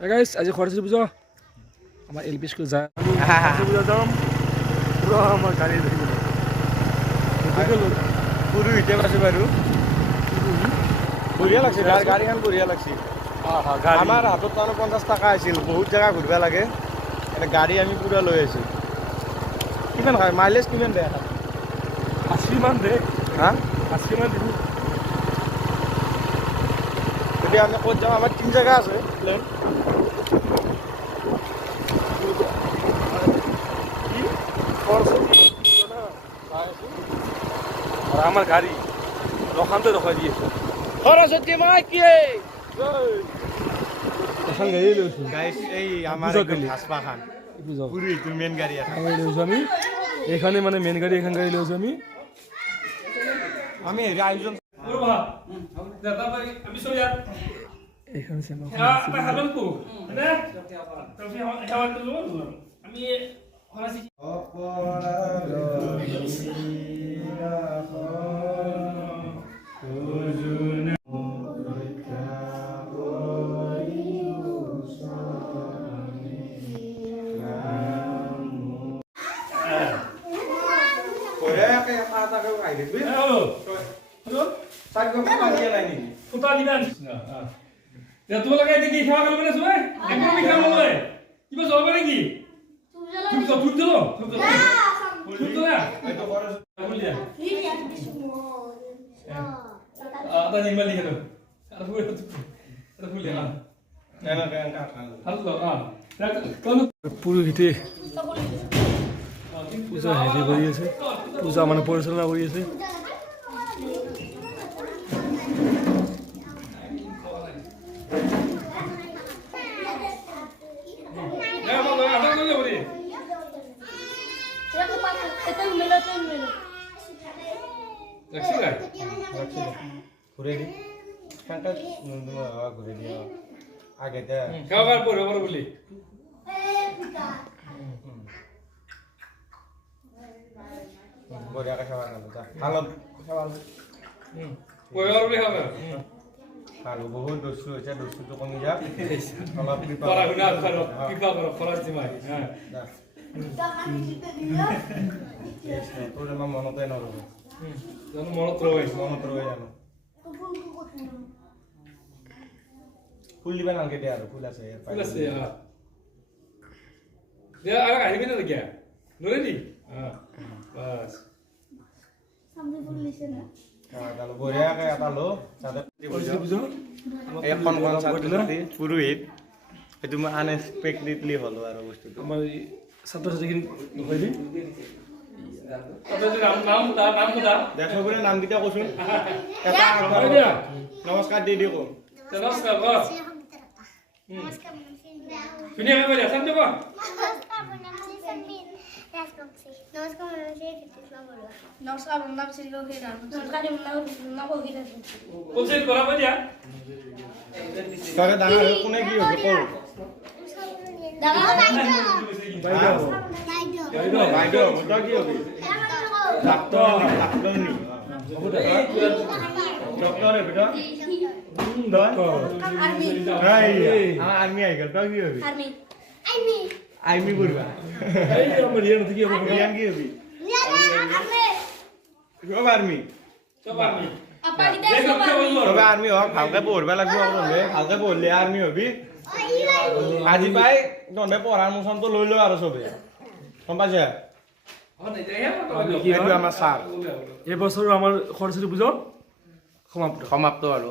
guys আজি সৰস্বতী পূজা আমাৰ এল পি স্কুল যায় পূজা যাম পুৰা আমাৰ গাড়ী পুৰো হিটে পাইছে বাৰু বঢ়িয়া লাগছে গাড়ীখন বঢ়িয়া লাগছে আমাৰ হাতত মানে 50 টকা আছিল বহুত জেগা ঘূৰিব লাগে এটা গাড়ী আমি পুৰা লৈ আহিছোঁ কিমান হয় মাইলেজ কিমান বেয়া 80 মান দে হা 80 মান দিব এতিয়া আমি ক'ত যাম আমাৰ 3 জেগা আছে প্লেন আর আমার গাড়ি রখানতে রখাই দিয়েছে সরস্বতী মা কি এখন গাড়ি লৈছো গাইস এই আমার হাসপা খান পুরো এই মেন গাড়ি আছে লৈছো আমি এখানে মানে মেন গাড়ি এখান গাড়ি লৈছো আমি এই আয়োজন এখানে তোমালোকে দেখি সেৱা কৰিব না চবে একদম মিঠা নলয় কিবা জ্বলাব নেকি ধূপ জ্বলো ধূপ জ্বলা এটা নিৰ্মাল লিখে এটা ফুল পুৰোহিতে পূজা হেৰি কৰি আছে পূজা মানে পৰিচালনা কৰি আছে ঘুৰে দি ঘুৰে দি আগে খাবাৰ পৰে বলি বঢ়িয়াকে সেৱা কৰিলোঁ ভালো সেৱা পরে বলি খাবে ভালো বহুত দস্যু হৈছে দস্যুটো কমি যাওক অলপ পড়াশোনা করো কৃপা করো খরচ দিমাই হ্যাঁ তোৰ আমাৰ মনতে নৰব জানো মনত ৰয় মনত ৰৈ জানো ফুল দিবা নালগে দে আৰু ফুল আছে ফুল আছে দে আৰু আহিবি না কিয়া নৰে দি বাস সামনে ফুল দিছে না বঢ়িয়াকে এটা লো তাতে এখন পুৰোহিত সেইটো মই আনএক্সপেক্টেডলি হ'লো আৰু বস্তুটো আমাৰ ছাত্ৰ ছাত্ৰীখিনি নকয় দি নাম কোথা দেখো বোলে নামকেইটা কচোন নমস্কাৰ দি দিওঁ কওঁ নমস্কাৰ বস শুনি আমি বলি আসাম দেব নমস্কাৰ নাম শ্ৰী গৌৰীৰা সৰকাৰি নাম গৌৰীৰা কোচিং কৰাবো দিয়া তবে ডাঙৰ হৈ কোনে কি হ'ব কওঁ বাইদেউ তই কি হবি ডাক্তৰ নি ডক্টৰ হবি তই আৰ্মি আহি গ'ল তই কি হবি আৰ্মি পঢ়িবা আমাৰ ৰিয়ান কি হ'ব ৰিয়ান কি হবি সব আৰ্মি তবে আৰ্মি হওক ভালকে পঢ়িব লাগিব ভালকে পঢ়িলে আৰ্মি হবি আজি পাই তহঁতে পঢ়াৰ মোচনটো লৈ ল আৰু চবে গম পাইছে এইটো আমাৰ ছাৰ এই বছৰ আমাৰ সৰস্বতী পূজা সমাপ্ত সমাপ্ত আৰু